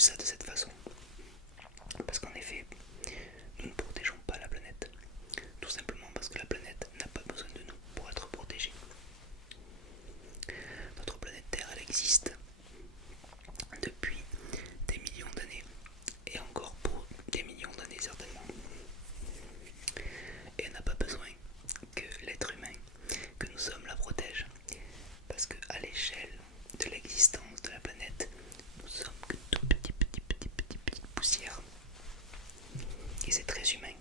vu ça de cette façon. Parce qu'en effet, nous ne protégeons pas la planète. Tout simplement parce que la planète n'a pas besoin de nous pour être protégée. Notre planète Terre, elle existe depuis des millions d'années. Et encore pour des millions d'années certainement. Et elle n'a pas besoin que l'être humain que nous sommes la protège. Parce qu'à l'échelle de l'existence de la planète, nous sommes que tout petites poussières. Et c'est très humain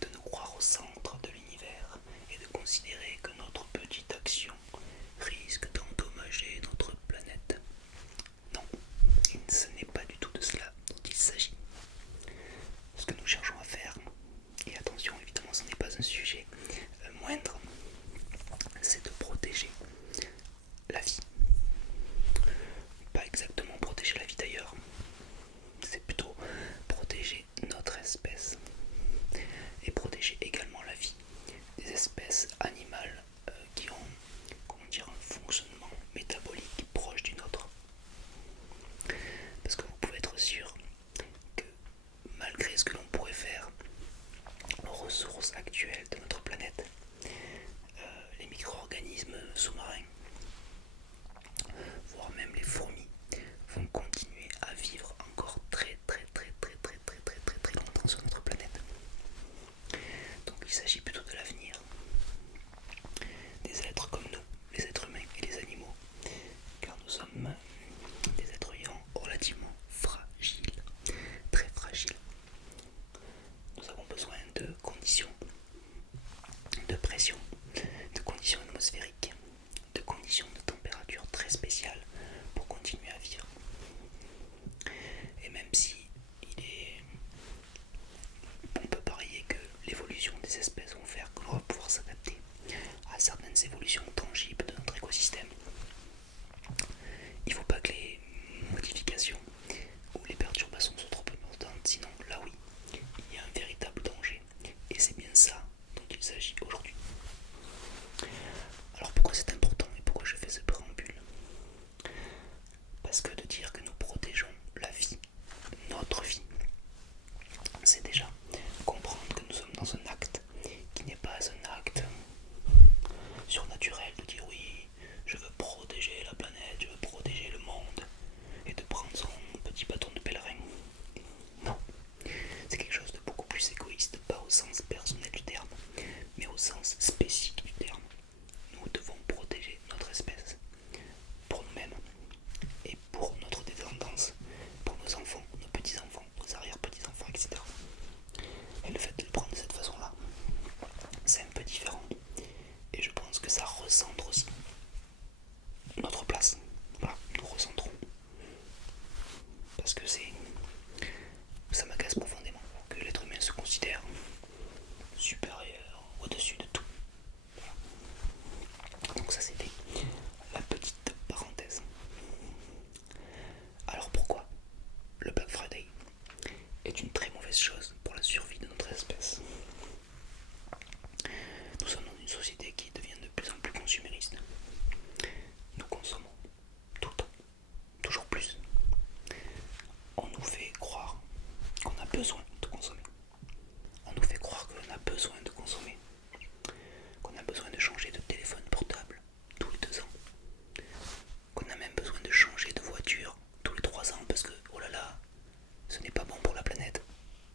de nous croire au centre de l'univers et de considérer que notre petite action risque d'endommager notre planète. Non, ce n'est pas du tout de cela dont il s'agit. Ce que nous cherchons à faire, et attention évidemment ce n'est pas un sujet moindre, c'est de protéger la vie. Pas exactement protéger la vie d'ailleurs, c'est plutôt protéger notre espèce et protéger également la vie des espèces animales qui ont, un fonctionnement métabolique proche du nôtre. Parce que vous pouvez être sûr que malgré ce que l'on pourrait faire aux ressources actuelles de notre planète, les micro-organismes sous-marins, voire même les fourmis, vont continuer à vivre encore très longtemps sur notre planète. Donc il s'agit plutôt de l'avenir des êtres comme nous, les êtres humains et les animaux, car nous sommes des êtres vivants relativement fragiles, très fragiles. Nous avons besoin de conditions de pression, de conditions atmosphériques, de conditions de température très spéciales pour continuer à vivre. Et même si on peut parier que l'évolution des espèces vont faire qu'on va pouvoir s'adapter à certaines évolutions tangibles de notre écosystème, il ne faut pas que les modifications ou les perturbations soient trop importantes, sinon là oui, il y a un véritable danger. Et c'est bien ça dont il s'agit aujourd'hui. Alors pourquoi c'est important et pourquoi je fais ce préambule? Parce que de dire que nous protégeons la vie, notre vie, c'est déjà comprendre que nous sommes dans un acte qui n'est pas un acte surnaturel de dire oui, je veux protéger la planète, je veux protéger le monde et de prendre son petit bâton de pèlerin. Non, c'est quelque chose de beaucoup plus égoïste, pas au sens personnel du terme, mais au sens spécifique du terme. Nous devons protéger notre espèce pour nous-mêmes et pour notre descendance, pour nos enfants, nos petits-enfants, nos arrière-petits-enfants, etc. Et le fait de le prendre de cette façon-là, c'est un peu différent. Et je pense que ça recentre aussi notre place. Voilà, nous recentrons. Parce que ça m'agace profondément que l'être humain se considère supérieur, au-dessus de tout. Voilà. Donc ça c'était la petite parenthèse. Alors pourquoi le Black Friday est une très mauvaise chose pour la survie de notre espèce? Nous sommes dans une société qui devient de plus en plus consumériste. Nous consommons tout le temps, toujours plus. On nous fait croire qu'on a besoin de consommer. On nous fait croire que l'on a besoin de consommer. Qu'on a besoin de changer de téléphone portable tous les 2 ans. Qu'on a même besoin de changer de voiture tous les 3 ans parce que, oh là là, ce n'est pas bon pour la planète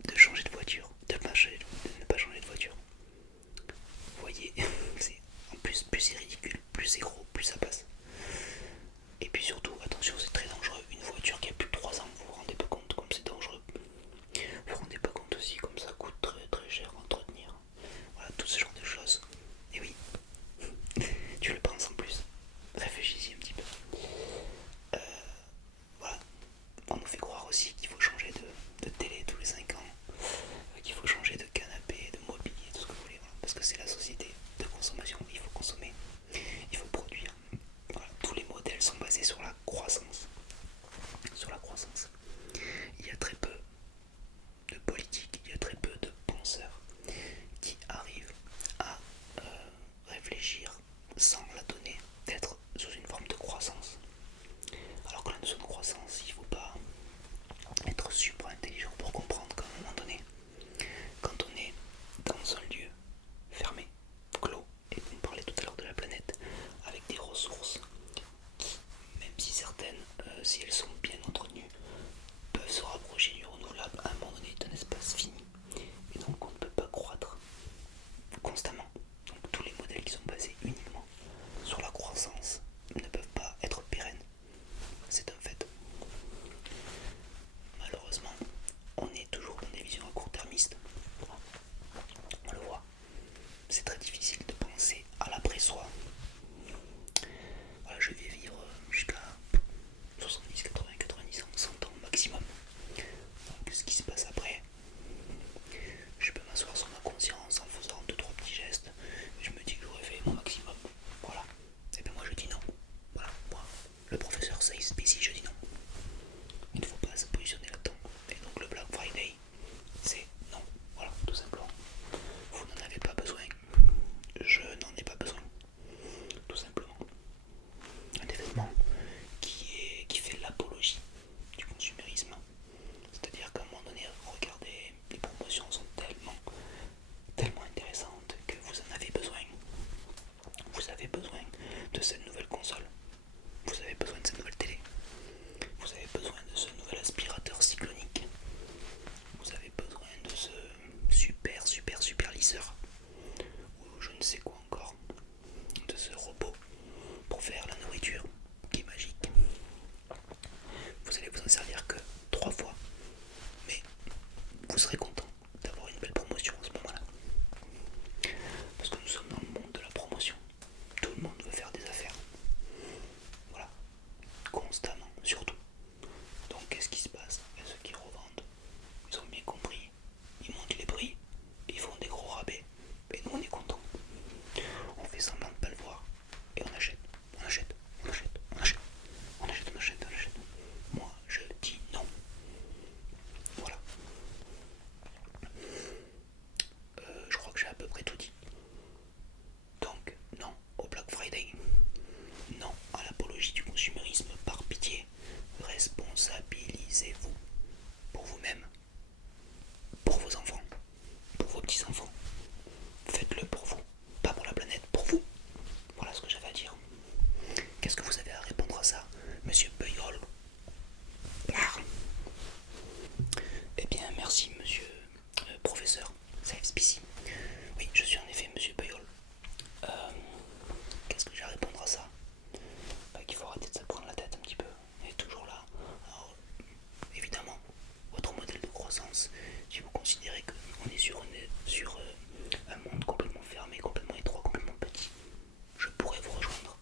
de changer de voiture, de ne pas changer de voiture. Vous voyez, en plus c'est ridicule, plus c'est gros, plus ça passe. Et puis surtout, attention, c'est très dangereux. Une voiture qui a plus de 3 ans, vous vous rendez pas compte comme c'est dangereux. Vous vous rendez pas compte aussi comme ça coûte très cher à entretenir. Voilà, tout ce genre de choses. Et oui, tu le penses en plus. Réfléchis-y un petit peu. Voilà, on nous fait croire aussi qu'il faut changer de télé tous les 5 ans, qu'il faut changer de canapé, de mobilier, tout ce que vous voulez. Voilà, parce que c'est la société de consommation. Il faut consommer, il faut produire. Voilà, tous les modèles sont basés sur la croissance. Sur la croissance. Il y a très peu de politiques, il y a très peu de penseurs qui arrivent à réfléchir sans la donner d'être sous une forme de croissance. Alors que la notion de croissance, il ne faut pas serez content d'avoir une belle promotion à ce moment-là. Parce que nous sommes dans le monde de la promotion. Tout le monde veut faire des affaires. Voilà. Constamment, surtout. Donc qu'est-ce qui se passe? Ceux qui revendent, ils ont bien compris. Ils montent les prix, ils font des gros rabais. Et nous on est contents. On fait semblant de ne pas le voir. Et on achète, on achète, on achète, on achète, on achète, on achète, on achète. Moi je dis non. Voilà. Je crois que j'ai à peu près tout dit. Donc non au Black Friday. Non à l'apologie du consumérisme. Par pitié, responsabilisez-vous. Pour vous-même. Pour vos enfants. Pour vos petits-enfants. Faites-le pour vous. Pas pour la planète, pour vous. Voilà ce que j'avais à dire. Qu'est-ce que vous avez à répondre à ça, monsieur Puyol? Eh bien, merci, monsieur professeur Safe-Spicy. Oui, je suis en effet monsieur Puyol. Qu'est-ce que j'ai à répondre à ça? Qu'il faut arrêter de se prendre la tête un petit peu. Et toujours là. Alors, évidemment, votre modèle de croissance, si vous considérez qu'on est sur un monde complètement fermé, complètement étroit, complètement petit, je pourrais vous rejoindre.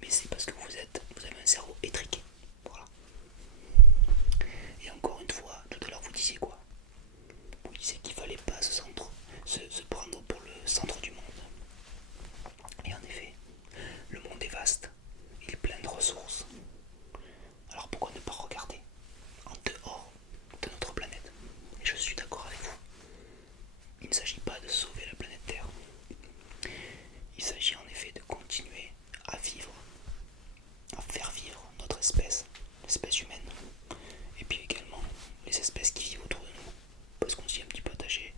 Mais c'est parce que vous avez un cerveau étriqué. Voilà. Et encore une fois, tout à l'heure vous disiez quoi? Vous disiez qu'il fallait pas se prendre pour le centre du monde. Et en effet, le monde est vaste, il est plein de ressources. Alors pourquoi ne pas regarder en dehors de notre planète? Et je suis d'accord avec vous. Il ne s'agit pas de sauver la planète Terre. Il s'agit en effet de continuer à vivre, à faire vivre notre espèce, l'espèce humaine, et puis également les espèces qui vivent autour de nous, parce qu'on s'y est un petit peu attaché,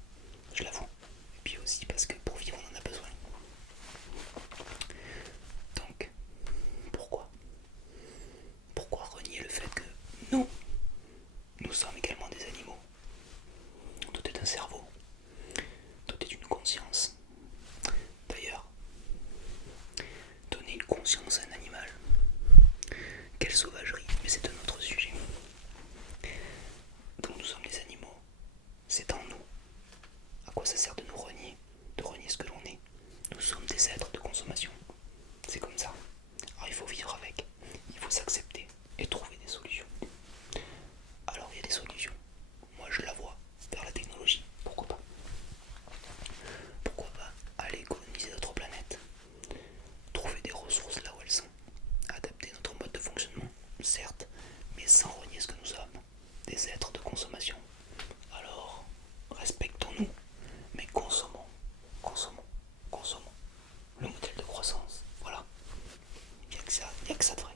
je l'avoue, et puis aussi parce que pour vivre on en a besoin. Donc, pourquoi renier le fait que nous sommes également des animaux? Tout est un cerveau, tout est une conscience. D'ailleurs, donner une conscience à un animal, quelle sauvagerie, mais c'est un autre sujet. Donc nous sommes les animaux, c'est en nous. À quoi ça sert de nous renier, de renier ce que l'on est? Nous sommes des êtres de consommation, c'est comme ça. Alors il faut vivre avec, il faut s'accepter et trouver des solutions. Alors il y a des solutions, moi je la vois, vers la technologie, pourquoi pas? Pourquoi pas aller coloniser notre planète, trouver des ressources là où elles sont, adapter notre mode de fonctionnement, certes, mais sans renier ce que nous sommes, des êtres de consommation. Alors, respectons-nous, mais consommons, consommons, consommons. Le modèle de croissance, voilà. Il n'y a que ça de vrai.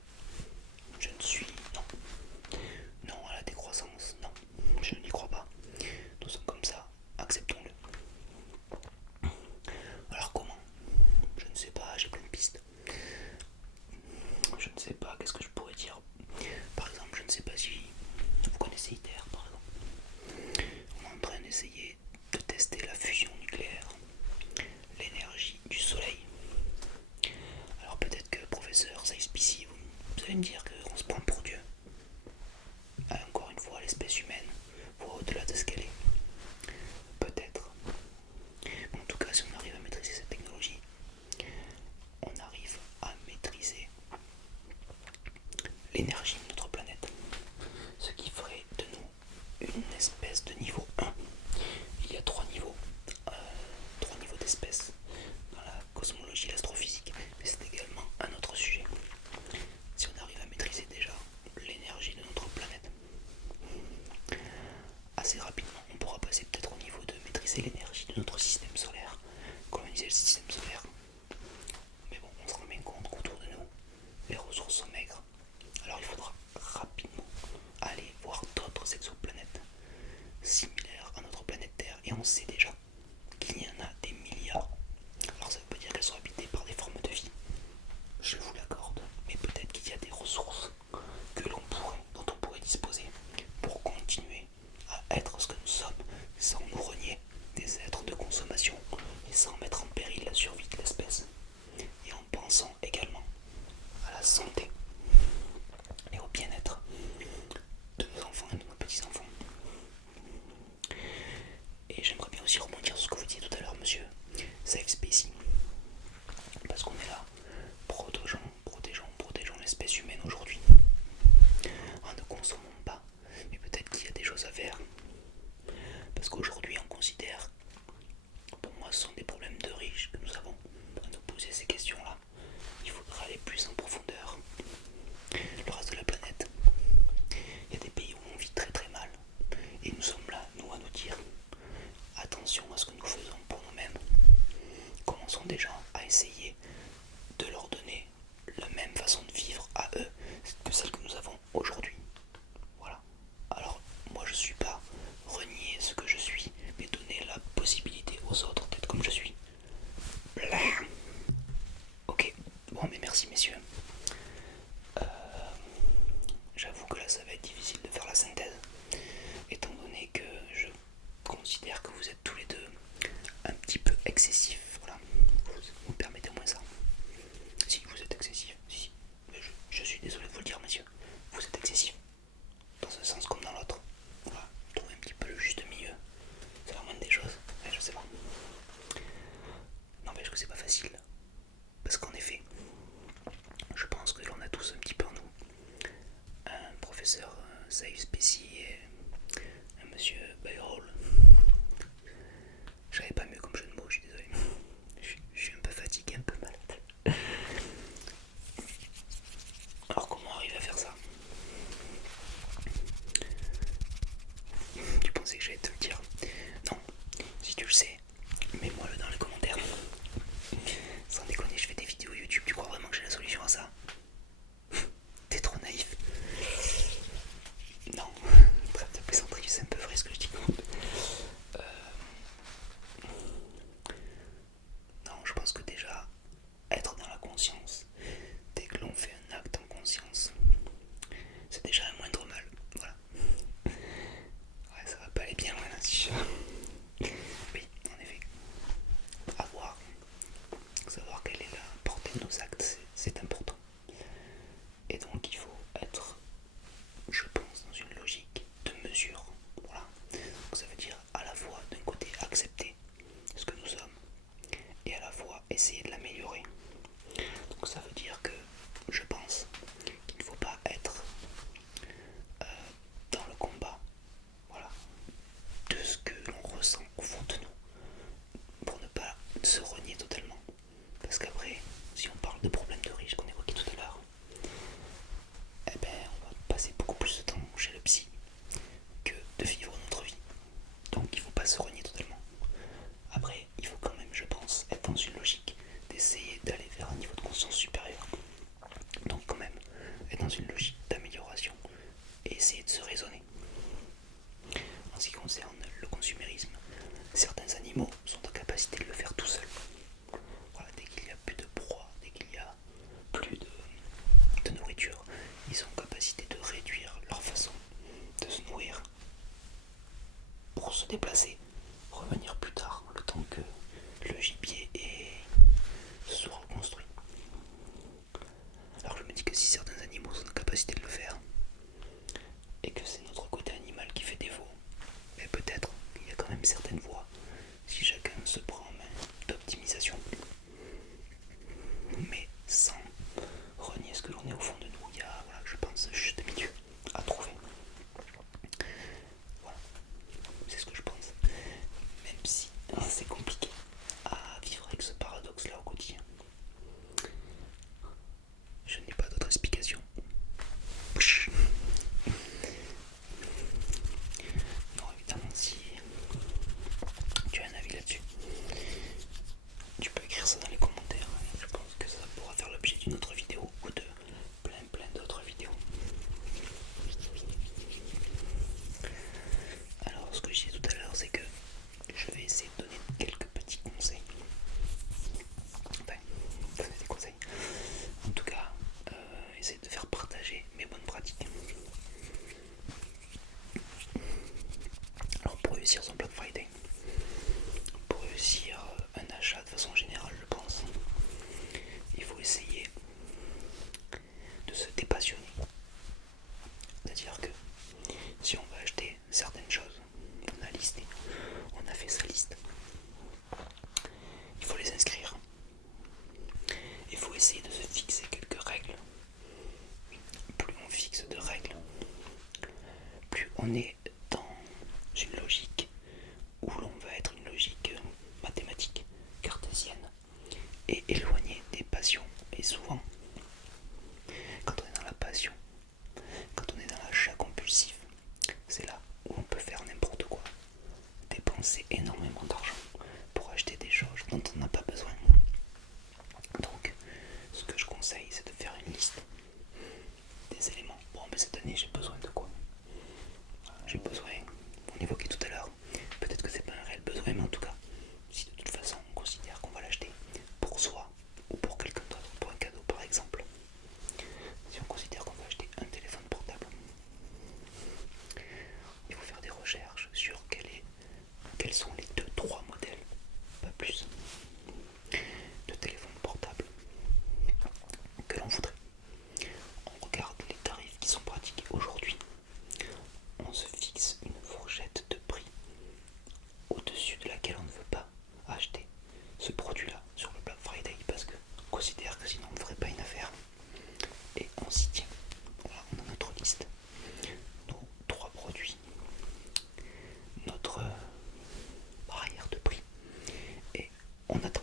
Je ne suis... Non à la décroissance, non. Je n'y crois pas. Nous sommes comme ça, acceptons-le. Alors comment? Je ne sais pas, j'ai plein de pistes. Je ne sais pas, qu'est-ce que je pourrais dire? Par exemple, je ne sais pas si vous connaissez ITER, par exemple. On est en train d'essayer de tester la fusion nucléaire, l'énergie du soleil. Alors peut-être que professeur Safe-Spicy, vous allez me dire qu'on se prend pour Dieu. Encore une fois, l'espèce humaine voit au-delà de ce qu'elle est. Peut-être. En tout cas, si on arrive à maîtriser cette technologie, on arrive à maîtriser l'énergie de notre planète. Ce qui ferait de nous une espèce de niveau 1. Il y a 3 niveaux. 3 niveaux d'espèces dans la cosmologie, l'astrophysique. Mais c'est également un autre sujet. Si on arrive à maîtriser déjà l'énergie de notre planète, assez rapidement on pourra passer peut-être au niveau de maîtriser l'énergie de notre système solaire, coloniser le système solaire. Mais bon, on se rend bien compte qu'autour de nous, les ressources sont maigres. Alors il faudra rapidement aller voir d'autres exoplanètes similaires à notre planète Terre. Et on sait déjà qu'il y en a des milliards. Alors ça ne veut pas dire qu'elles sont habitées par des formes de vie, je vous l'accorde, mais peut-être qu'il y a des ressources dont on pourrait disposer pour continuer à être ce que nous sommes sans nous renier des êtres de consommation et sans mettre en péril la survie de l'espèce, et en pensant également à la santé et au bien-être de nos enfants et de nos petits-enfants. considère que vous êtes tous les deux un petit peu excessifs. Voilà, vous permettez-moi ça. Si vous êtes excessif, si. Mais je suis désolé de vous le dire, monsieur, vous êtes excessif. Dans un sens comme dans l'autre. Voilà, trouvez un petit peu le juste milieu. C'est la moindre des choses. Ouais, je sais pas. N'empêche que c'est pas facile. Parce qu'en effet, je pense que l'on a tous un petit peu en nous un professeur Saïf Spécy et un monsieur Bayrol. J'avais pas mieux comme jeu de mots, je suis désolé. Je suis un peu fatigué, un peu malade. Alors comment on arrive à faire ça? Tu pensais que j'allais te le dire? Non, si tu le sais, mets-moi-le dans les commentaires. Sans déconner, je fais des vidéos YouTube, tu crois vraiment que j'ai la solution à ça? T'es trop naïf. Non, trêve de plaisanterie, c'est un peu vrai ce que je dis. Non, je pense que déjà, être dans la conscience, dès que l'on fait un acte en conscience, c'est déjà un moindre mal. Voilà. Ouais, ça va pas aller bien loin là si je... Oui, en effet. Savoir quelle est la portée de nos actes, c'est important. Et donc il faut être, je pense, dans une logique de mesure. Voilà. Donc ça veut dire à la fois d'un côté accepter ce que nous sommes et à la fois essayer de l'améliorer. Donc ça veut dire que je pense qu'il ne faut pas être dans le combat, voilà, de ce que l'on ressent au fond de nous, pour ne pas se renier totalement. Parce qu'après, si on parle de problèmes de riches qu'on évoquait tout à l'heure, eh ben on va passer beaucoup plus de temps chez le psy que de vivre notre vie. Donc il ne faut pas se renier totalement. Après, il faut quand même, je pense, être dans une logique d'essayer d'aller vers un niveau de conscience supérieur. Donc quand même, être dans une logique d'amélioration et essayer de se raisonner. En ce qui concerne le consumérisme, certains animaux sont en capacité de le faire tout seuls. Voilà, dès qu'il n'y a plus de proie, dès qu'il n'y a plus de nourriture, ils sont en capacité de réduire leur façon de se nourrir pour se déplacer, revenir plus tard, le temps que le gibier se soit reconstruit. Alors je me dis que si certains animaux sont en capacité de le faire, et que c'est notre côté animal qui fait défaut, mais peut-être qu'il y a quand même certaines voies, si chacun se prend en main, d'optimisation, mais sans renier ce que l'on est au fond de nous. Il y a, voilà, je pense, juste milieu à trouver. Voilà, c'est ce que je pense. Même si c'est compliqué à vivre avec ce paradoxe-là au quotidien. Je n'ai pas d'autre explication. Non, évidemment, si tu as un avis là-dessus, tu peux écrire ça dans les commentaires. Je pense que ça pourra faire l'objet d'une autre vidéo ou de plein d'autres vidéos. Alors, ce que je disais tout à l'heure, c'est que je vais essayer de donner quelques petits conseils. Enfin, donner des conseils. En tout cas, essayer de faire partager mes bonnes pratiques. Alors, pour réussir son Black Friday, pour réussir un achat de façon générale, je pense, il faut essayer de se dépassionner. C'est-à-dire que si on va acheter certaines choses, on a listé, on a fait sa liste, il faut les inscrire. Il faut essayer de se fixer quelques règles. Plus on fixe de règles, plus on est dans une logique où l'on va être une logique mathématique, cartésienne, et éloignée des passions. Et souvent, quand on est dans la passion, quand on est dans l'achat compulsif, c'est là où on peut faire n'importe quoi. Dépenser énormément d'argent pour acheter des choses dont on n'a pas besoin. Donc, ce que je conseille, c'est de faire une liste des éléments. Bon, mais cette année, j'ai besoin de quoi? J'ai besoin, on évoquait tout à l'heure, peut-être que c'est pas un réel besoin, mais en tout cas, si de toute façon on considère qu'on va l'acheter pour soi ou pour quelqu'un d'autre, pour un cadeau par exemple, si on considère qu'on va acheter un téléphone portable, il faut faire des recherches sur quel fixe une fourchette de prix au-dessus de laquelle on ne veut pas acheter ce produit-là sur le Black Friday parce qu'on considère que sinon on ne ferait pas une affaire. Et on s'y tient. Voilà, on a notre liste. Nos 3 produits. Notre barrière de prix. Et on attend.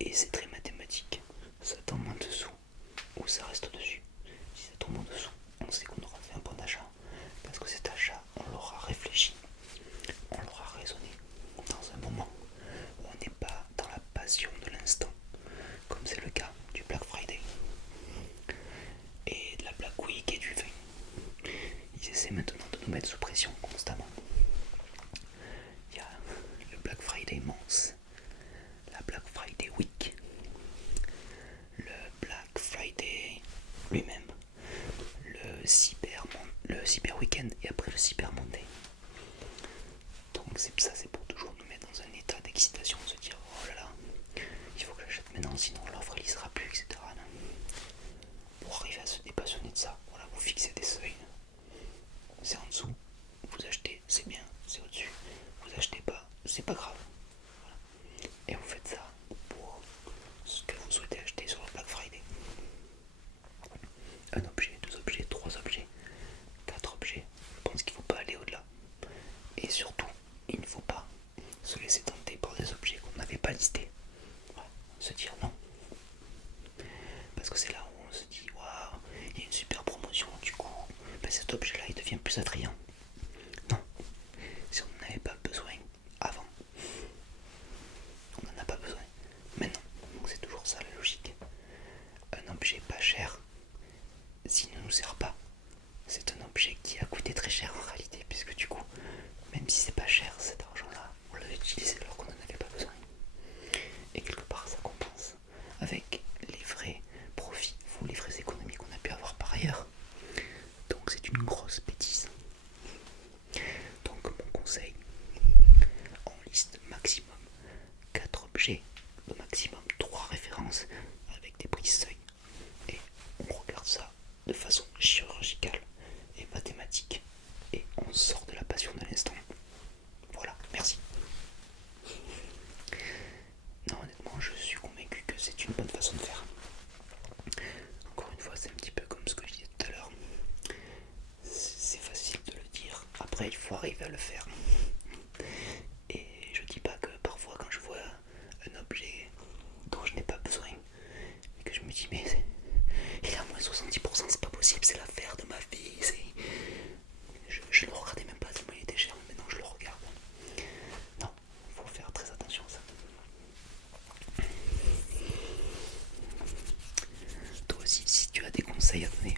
Et c'est très mathématique. Ça tombe en dessous ou ça reste au-dessus. Si ça tombe en dessous, on sait qu'on aura fait un bon achat. Parce que cet achat, on l'aura réfléchi. On l'aura raisonné dans un moment où on n'est pas dans la passion de l'instant. Comme c'est le cas du Black Friday. Et de la Black Week et du vin. Ils essaient maintenant de nous mettre sous pression constamment. Il y a le Black Friday Month, la Black Friday Week, le Black Friday lui-même, le Cyber Weekend et après le Cyber Monday. Donc c'est pour toujours nous mettre dans un état d'excitation, de se dire oh là là, il faut que j'achète maintenant sinon l'offre elle y sera plus, etc. Pour arriver à se dépassionner de ça, voilà, vous fixez des seuils. C'est en dessous, vous achetez, c'est bien, c'est au-dessus, vous achetez pas, c'est pas grave. Voilà. Et vous faites ça pour ce que vous souhaitez acheter sur le Black Friday. Un objet, 2 objets, 3 objets, 4 objets. Je pense qu'il ne faut pas aller au-delà. Et surtout, il ne faut pas se laisser tenter par des objets qu'on n'avait pas listés. Voilà. Se dire non. Parce que c'est là où on se dit waouh, il y a une super promotion, du coup ben cet objet là il devient plus attrayant. Non, si on n'en avait pas besoin avant, on n'en a pas besoin maintenant. Donc c'est toujours ça la logique. Un objet pas cher, s'il ne nous sert pas, c'est un objet qui a coûté très cher en réalité, puisque du coup, même si c'est pas cher, cet argent là, on l'a utilisé alors qu'on n'en avait pas besoin. Et quelque part ça compense avec les vrais profits ou les vraies économies qu'on a pu avoir par ailleurs. Donc c'est une grosse bêtise. Donc mon conseil, on liste maximum 4 objets, au maximum 3 références avec des prix seuil. Et on regarde ça de façon chirurgicale et mathématique. Et on sort de la passion de l'instant. Voilà, merci. Non, honnêtement, je suis convaincu que c'est une bonne façon de faire. Encore une fois, c'est un petit peu comme ce que je disais tout à l'heure. C'est facile de le dire, après il faut arriver à le faire. Et je dis pas que parfois quand je vois un objet dont je n'ai pas besoin et que je me dis mais il est à moins 70%, c'est pas possible, c'est l'affaire de ma vie, je ne le regardais même pas tellement il était cher, mais maintenant je le regarde. Non, il faut faire très attention à ça. Toi aussi, si tu as des conseils à donner,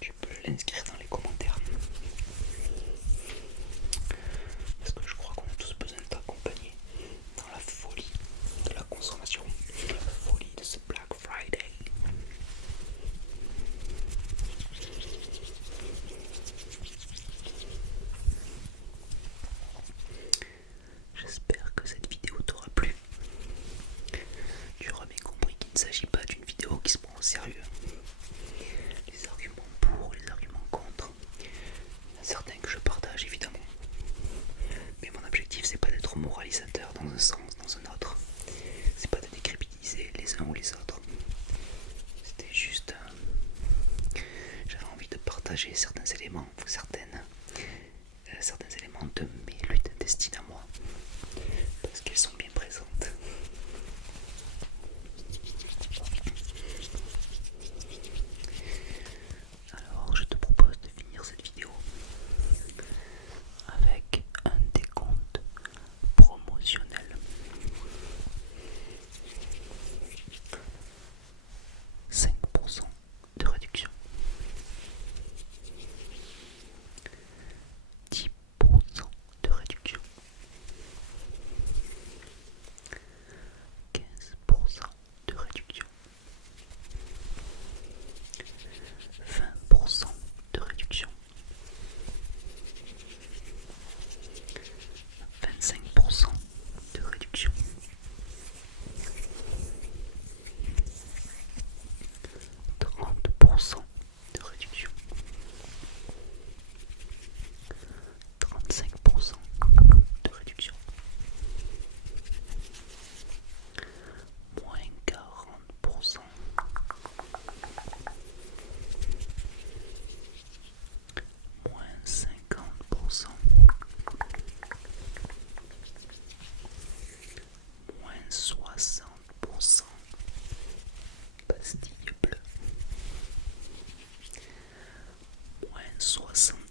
tu peux l'inscrire dans les commentaires. Parce que je crois qu'on a tous besoin de t'accompagner dans la folie de la consommation, la folie de ce Black Friday. J'espère que cette vidéo t'aura plu. Tu auras bien compris qu'il ne s'agit pas d'une vidéo qui se prend au sérieux. Les arguments pour, les arguments contre, il y en a certains que je partage évidemment. Mais mon objectif c'est pas d'être moralisateur dans un sens, dans un autre. C'est pas de décrédibiliser les uns ou les autres. C'était juste... j'avais envie de partager certains éléments, certains éléments de mes luttes intestines à moi. Parce qu'elles sont bien présentes. Alors je te propose de finir cette vidéo avec un décompte promotionnel. 5% de réduction. 10% de réduction. 70